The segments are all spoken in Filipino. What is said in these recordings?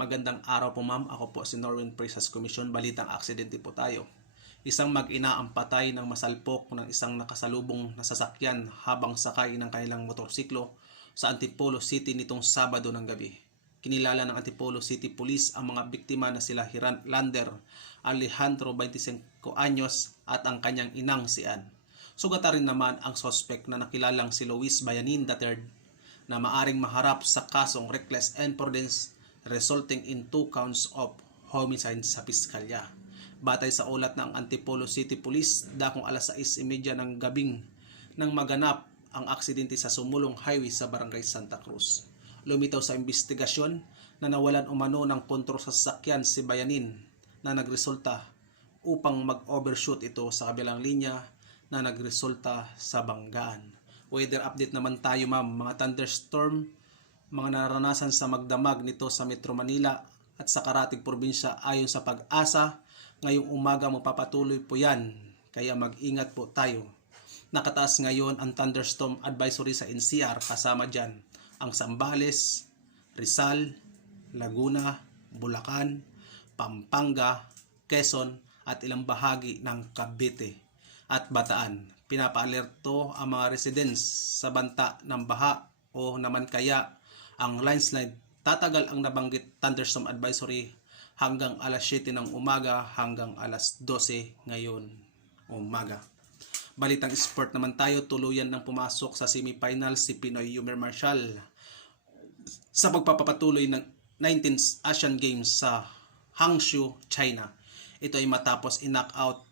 Magandang araw po ma'am, ako po si Norwin Presas Commission, balitang aksidente po tayo. Isang mag-ina ang patay ng masalpok ng isang nakasalubong na sasakyan habang sakay ng kanilang motorsiklo sa Antipolo City nitong Sabado ng gabi. Kinilala ng Antipolo City Police ang mga biktima na sila Lander Alejandro, 25 anyos at ang kanyang inang si Ann. Sugata rin naman ang sospek na nakilalang si Luis Bayanin III na maaring maharap sa kasong reckless imprudence resulting in 2 counts of homicide sa piskalya. Batay sa ulat ng Antipolo City Police, dakong alas 6:30 ng gabing nang maganap ang aksidente sa Sumulong Highway sa Barangay Santa Cruz. Lumitaw sa investigasyon na nawalan umano ng kontrol sa sasakyan si Bayanin na nagresulta upang mag-overshoot ito sa kabilang linya na nagresulta sa banggaan. Weather update naman tayo ma'am, mga thunderstorm, mga naranasan sa magdamag nito sa Metro Manila at sa karatig probinsya ayon sa Pag-asa. Ngayong umaga magpapatuloy po yan, kaya mag-ingat po tayo. Nakataas ngayon ang thunderstorm advisory sa NCR, kasama dyan ang Zambales, Rizal, Laguna, Bulacan, Pampanga, Quezon at ilang bahagi ng Cavite at Bataan. Pinapaalerto ang mga residents sa banta ng baha o naman kaya ang landslide. Tatagal ang nabanggit thunderstorm advisory hanggang alas 7 ng umaga hanggang alas 12 ngayon umaga. Balitang sport naman tayo, tuluyan ng pumasok sa semifinal si Pinoy Ymer Marshall sa pagpapatuloy ng 19th Asian Games sa Hangzhou, China. Ito ay matapos in-knockout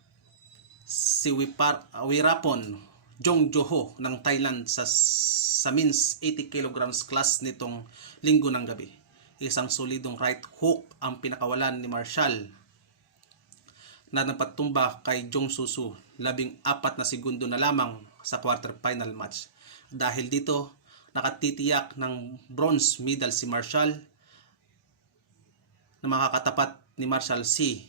si Wirapon Jongjoho ng Thailand sa men's 80 kilograms class nitong linggo ng gabi. Isang solidong right hook ang pinakawalan ni Marshall na napatumba kay Jong Susu 14 na segundo na lamang sa quarterfinal match. Dahil dito, nakatitiyak ng bronze medal si Marshall na makakatapat ni Marshall si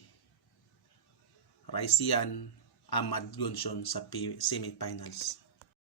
Raisian Ahmad Johnson sa semifinals.